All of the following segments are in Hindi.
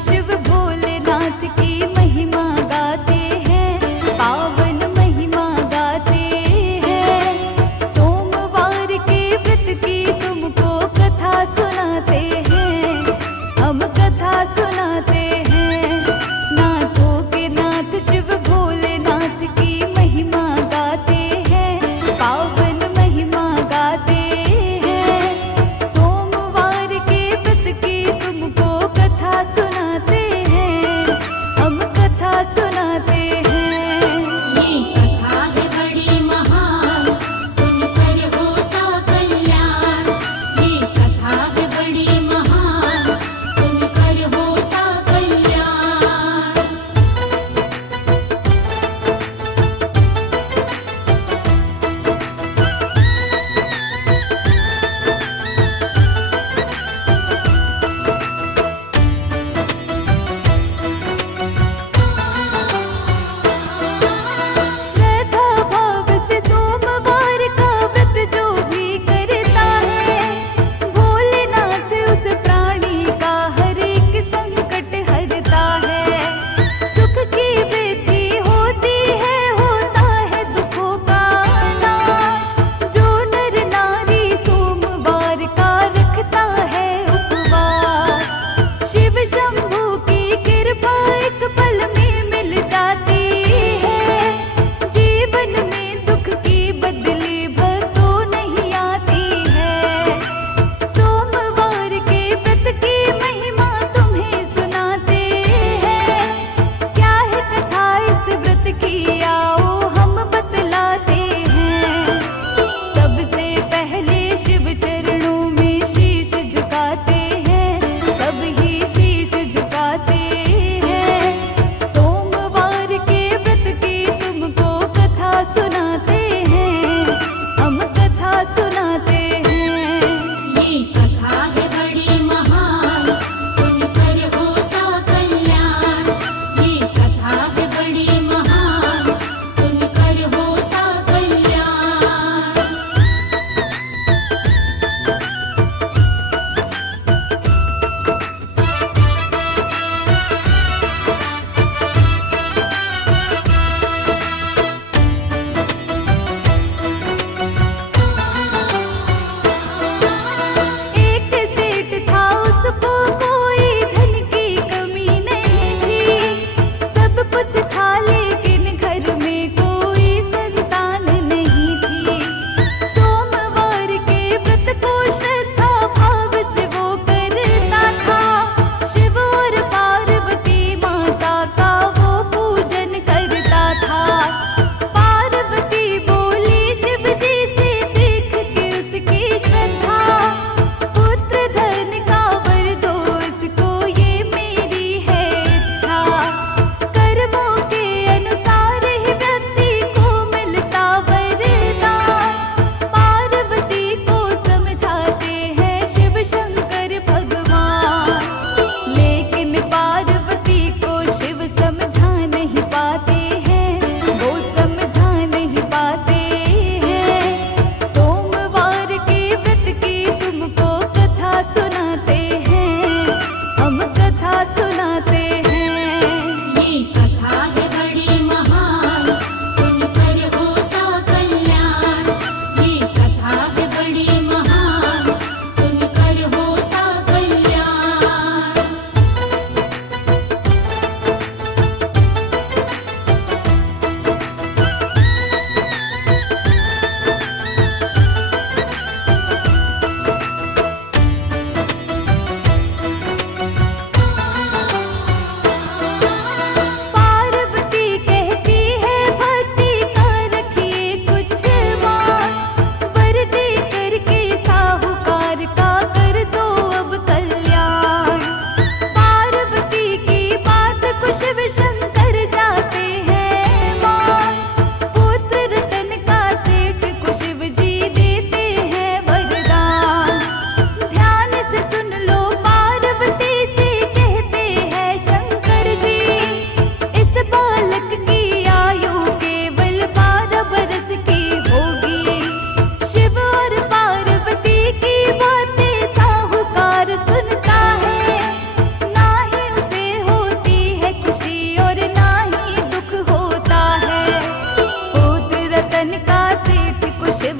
शिव भोलेनाथ की महिमा गाते हैं, पावन महिमा गाते हैं। सोमवार के व्रत की तुमको कथा सुनाते हैं, हम कथा सुनाते हैं। नाथों के नाथ शिव भोलेनाथ की महिमा गाते हैं, पावन महिमा गाते हैं। सोमवार के व्रत की तुमको कथा सुनाते हैं, हम कथा सुनाते हैं। ये कथा है बड़ी महान, सुनकर होता कल्याण। ये कथा है बड़ी महान, सुनकर होता कल्याण। श्रद्धा भाव से सोमवार का व्रत जो भी करता है, भोलेनाथ उस प्राणी का हर एक संकट हरता है। सुख की वृद्धि होती है, होता है दुखों का नाश। जो नर नारी सोमवार का रखता है उपवास, शिव शंभू की कृपा एक पल में मिल जाती है। जीवन में दुख की बदली भक्तों नहीं आती है। सोमवार के व्रत की महिमा तुम्हें सुनाते हैं। क्या है कथा इस व्रत की, आओ हम बतलाते हैं। सबसे पहले शिव चरणों में शीश झुकाते हैं, सब ही शीश झुकाते हैं। सोमवार के व्रत की तुमको कथा सुनाते हैं, हम कथा सुनाते हैं। ये कथा है बड़ी महान, सुनकर होता कल्याण। ये कथा है बड़ी महान, सुनकर होता कल्याण।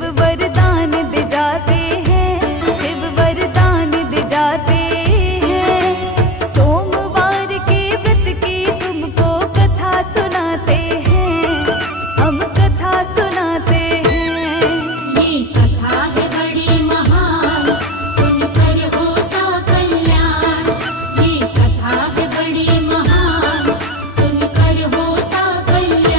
शिव वरदान दे जाते हैं, शिव वरदान दे जाते हैं। सोमवार के व्रत की तुमको कथा सुनाते हैं, हम कथा सुनाते हैं। ये कथा है बड़ी महान, सुनकर होता कल्याण। ये कथा है बड़ी महान, सुनकर होता कल्याण।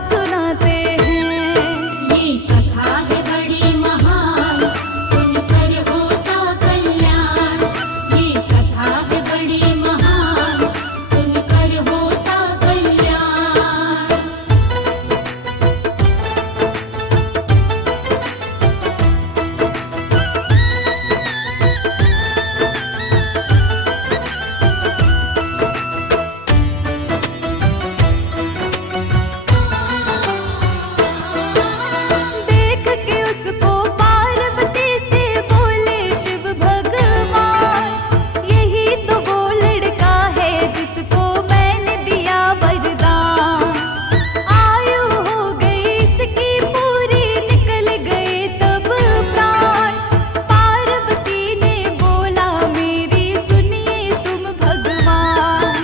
सुनाते हैं। ये कथा है बड़ी महान, सुनकर होता कल्याण। ये कथा है बड़ी महान, सुनकर होता कल्याण। देख के उसको पार्वती से बोले शिव भगवान, यही तो वो लड़का है जिसको मैंने दिया वरदान। आयु हो गई इसकी पूरी, निकल गए तब प्राण। पार्वती ने बोला मेरी सुनिए तुम भगवान,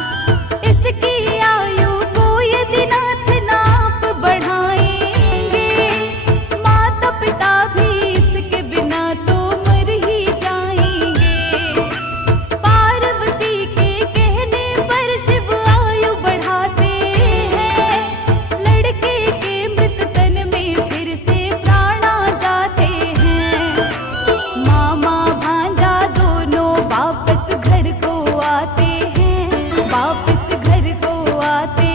इसकी आयु को यदि नाथ नाप बढ़ाएंगे, माता पिता भी इसके बिना तो मर ही जाएंगे। पार्वती के कहने पर शिव आयु बढ़ाते हैं, लड़के के मृत तन में फिर से प्राण आ जाते हैं। मामा भांजा दोनों वापस घर को आते हैं, वापस घर को आते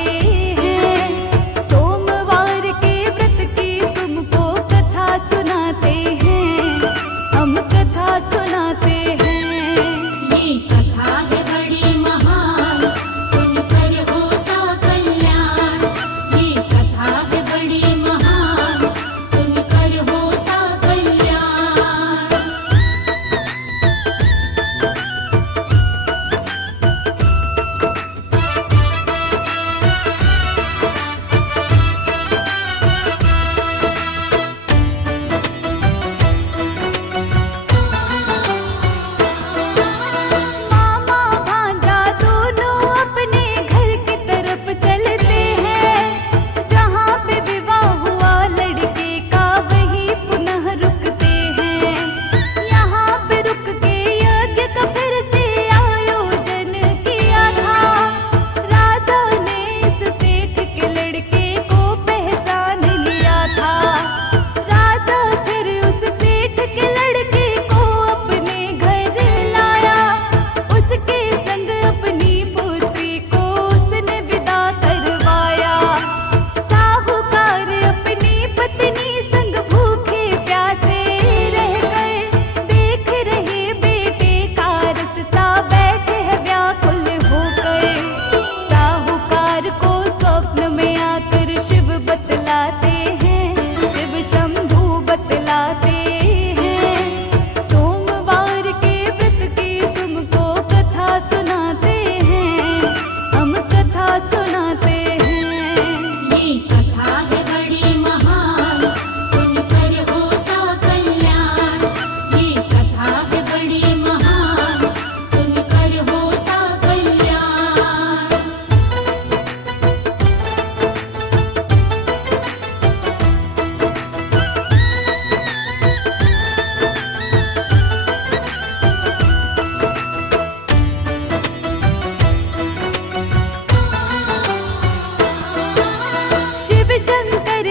हैं। सोमवार के व्रत की तुमको कथा सुनाते हैं, हम कथा सुनाते हैं। ये कथा है बड़ी महान, सुनकर होता कल्याण। ये कथा है बड़ी महान, सुनकर होता कल्याण। मामा भांजा दोनों अपने घर की तरफ चलते हैं, जहाँ पे विवाह हुआ लड़के का वहीं पुनः रुकते हैं। यहाँ पे रुक के यज्ञ का फिर से आयोजन किया था। राजा ने इस सेठ के लड़के को पहचान लिया था। राजा फिर उस सेठ के लड़के को अपने घर लाया, उसके संग अपनी पुत्री को उसने विदा करवाया। साहूकार अपनी पत्नी संग भूखे प्यासे रह गए, देख रहे बेटे का रास्ता बैठे है व्याकुल हो गए। साहूकार को स्वप्न में आकर शिव बतलाते हैं, शिव शंभू बतलाते हैं। सोमवार के व्रत की तुमको कथा सुनाते हैं, हम कथा सुनाते हैं। ये कथा है बड़ी महान, सुनकर होता कल्याण। ये कथा है बड़ी महान, सुनकर होता कल्याण। शिव शंकर